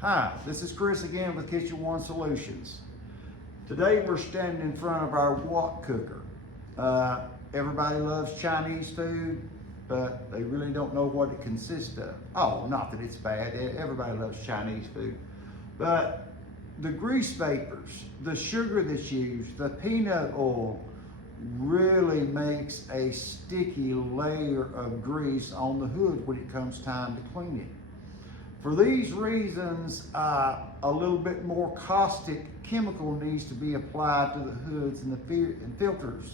Hi, this is Chris again with Kitchen One Solutions. Today we're standing in front of our wok cooker. Everybody loves Chinese food, but they really don't know what it consists of. Oh, not that it's bad, everybody loves Chinese food. But the grease vapors, the sugar that's used, the peanut oil really makes a sticky layer of grease on the hood when it comes time to clean it. For these reasons, a little bit more caustic chemical needs to be applied to the hoods and the filters.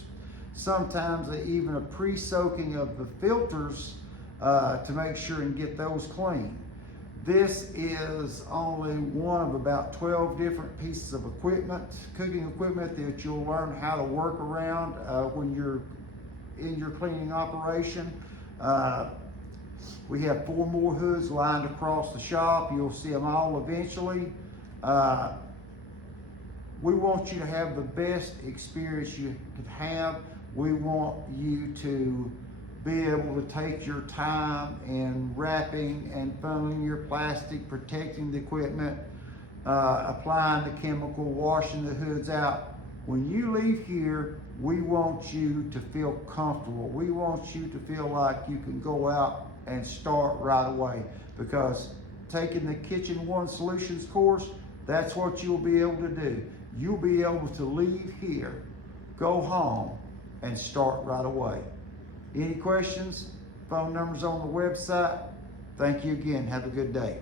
Sometimes even a pre-soaking of the filters to make sure and get those clean. This is only one of about 12 different pieces of equipment, cooking equipment, that you'll learn how to work around when you're in your cleaning operation. We have 4 more hoods lined across the shop. You'll see them all eventually. We want you to have the best experience you could have. We want you to be able to take your time in wrapping and funneling your plastic, protecting the equipment, applying the chemical, washing the hoods out. When you leave here, we want you to feel comfortable. We want you to feel like you can go out and start right away, because taking the Kitchen One Solutions course, that's what you'll be able to do. You'll be able to leave here, go home, and start right away. Any questions? Phone number's on the website. Thank you again. Have a good day.